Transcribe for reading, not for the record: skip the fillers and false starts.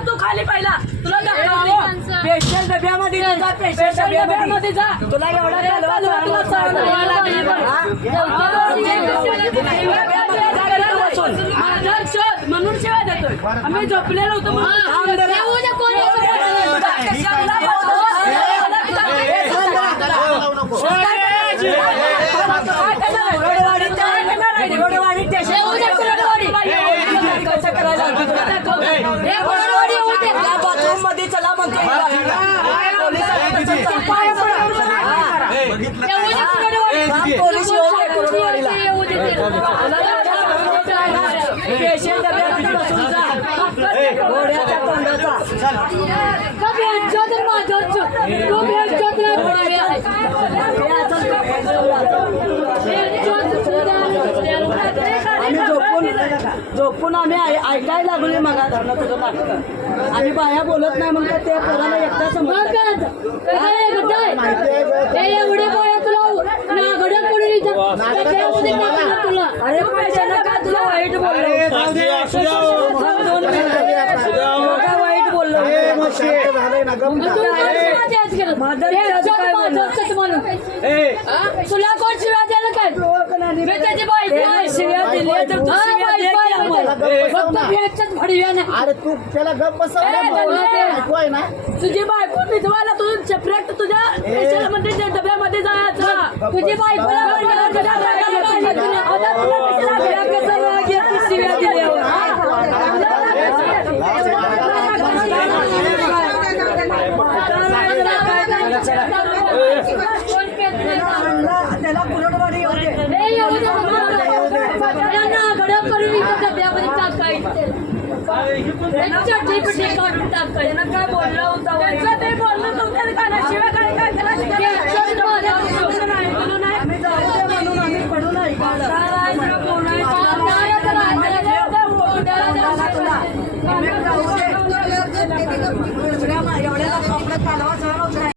तू खाली पहिला तुला पेशंट डब्यामध्ये जा पेशंट डब्यामध्ये जा तुला एवढा म्हणून शिवाय देतोय आम्ही झोपलेलो होतो बाथरूम मध्ये चला म्हणतो पोलीस पेशंट डब्यामध्ये बसून जा घोड्याच्या तोंडाचा झोपून आम्ही ऐकायला लागलोय मग धरणं तुझं नाटक आम्ही बाया बोलत नाही मग त्या पोराला एकदा तुला अरे का तुला वाईट बोललो वाईट बोललो तुला कोण शिव्या द्यायला काय त्याची शिव्या दिल्या तर अरे तू त्याला गप बसवाय ना तुझी बायको विधवाला तू सेपरेट तुझ्या मध्ये डब्यामध्ये जायचं तुझी बायकोला शिव्या दिल्या त्याला पुरणवाडी काय बोलला होता